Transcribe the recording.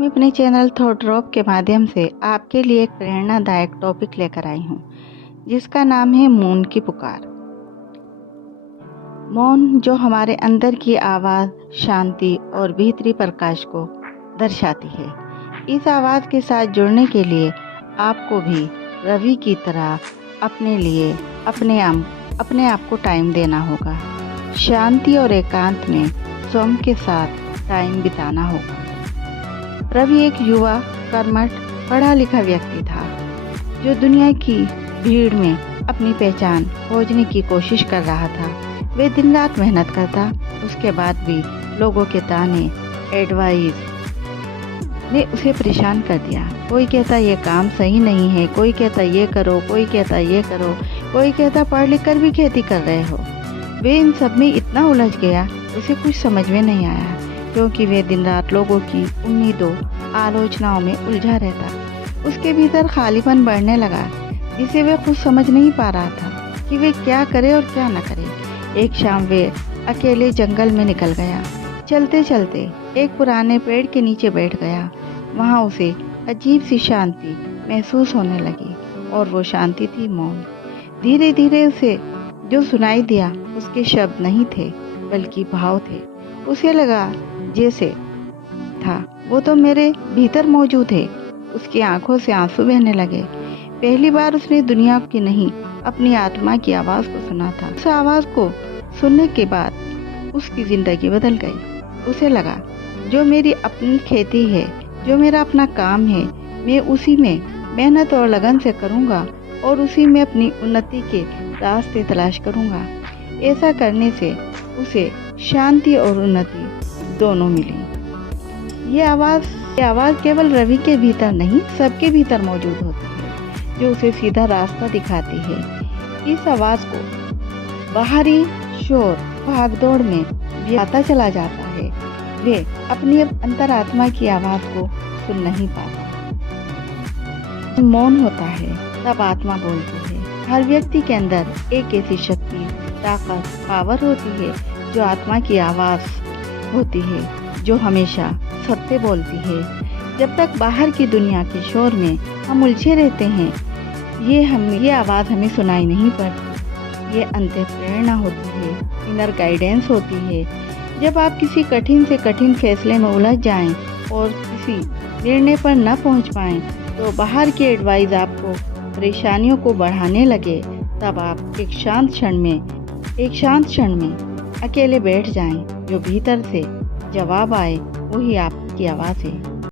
मैं अपने channel thought drop के माध्यम से आपके लिए एक प्रेरणादायक टॉपिक लेकर आई हूँ, जिसका नाम है मौन की पुकार। मौन जो हमारे अंदर की आवाज़, शांति और भीतरी प्रकाश को दर्शाती है। इस आवाज़ के साथ जुड़ने के लिए आपको भी रवि की तरह अपने लिए अपने आप को टाइम देना होगा। शांति और एकांत में स्वयं के साथ टाइम बिताना होगा। रवि एक युवा, कर्मठ, पढ़ा लिखा व्यक्ति था, जो दुनिया की भीड़ में अपनी पहचान खोजने की कोशिश कर रहा था। वे दिन रात मेहनत करता, उसके बाद भी लोगों के ताने, एडवाइस ने उसे परेशान कर दिया। कोई कहता ये काम सही नहीं है, कोई कहता ये करो, कोई कहता ये करो, कोई कहता पढ़ लिख कर भी खेती कर रहे हो। वे इन सब में इतना उलझ गया, उसे कुछ समझ में नहीं आया, क्योंकि वे दिन रात लोगों की उम्मीदों, आलोचनाओं में उलझा रहता। उसके भीतर खालीपन बढ़ने लगा, जिसे वे खुद समझ नहीं पा रहा था कि वे क्या करे और क्या न करे। एक शाम वे अकेले जंगल में निकल गया। चलते चलते एक पुराने पेड़ के नीचे बैठ गया। वहाँ उसे अजीब सी शांति महसूस होने लगी, और वो शांति थी मौन। धीरे धीरे उसे जो सुनाई दिया उसके शब्द नहीं थे, बल्कि भाव थे। उसे लगा जैसे था वो तो मेरे भीतर मौजूद है। उसकी आंखों से आंसू बहने लगे। पहली बार उसने दुनिया की नहीं, अपनी आत्मा की आवाज़ को सुना था। उस आवाज़ को सुनने के बाद उसकी ज़िंदगी बदल गई। उसे लगा जो मेरी अपनी खेती है, जो मेरा अपना काम है, मैं उसी में मेहनत और लगन से करूँगा और उसी में अपनी उन्नति के रास्ते तलाश करूँगा। ऐसा करने से उसे शांति और उन्नति दोनों मिली। ये आवाज़ केवल रवि के भीतर नहीं, सबके भीतर मौजूद होती है, जो उसे सीधा रास्ता दिखाती है। इस आवाज़ को बाहरी शोर, भागदौड़ में आता चला जाता है। वे अपनी अंतरात्मा की आवाज़ को सुन नहीं पाता। मौन होता है तब आत्मा बोलती है। हर व्यक्ति के अंदर एक ऐसी शक्ति, ताकत, पावर होती है, जो आत्मा की आवाज़ होती है, जो हमेशा सत्य बोलती है। जब तक बाहर की दुनिया के शोर में हम उलझे रहते हैं, ये आवाज़ हमें सुनाई नहीं पड़ती। ये अंतर प्रेरणा होती है, इनर गाइडेंस होती है। जब आप किसी कठिन से कठिन फैसले में उलझ जाएं और किसी निर्णय पर न पहुंच पाएं, तो बाहर की एडवाइस आपको परेशानियों को बढ़ाने लगे, तब आप एक शांत क्षण में अकेले बैठ जाएं। जो भीतर से जवाब आए वही आपकी आवाज़ है।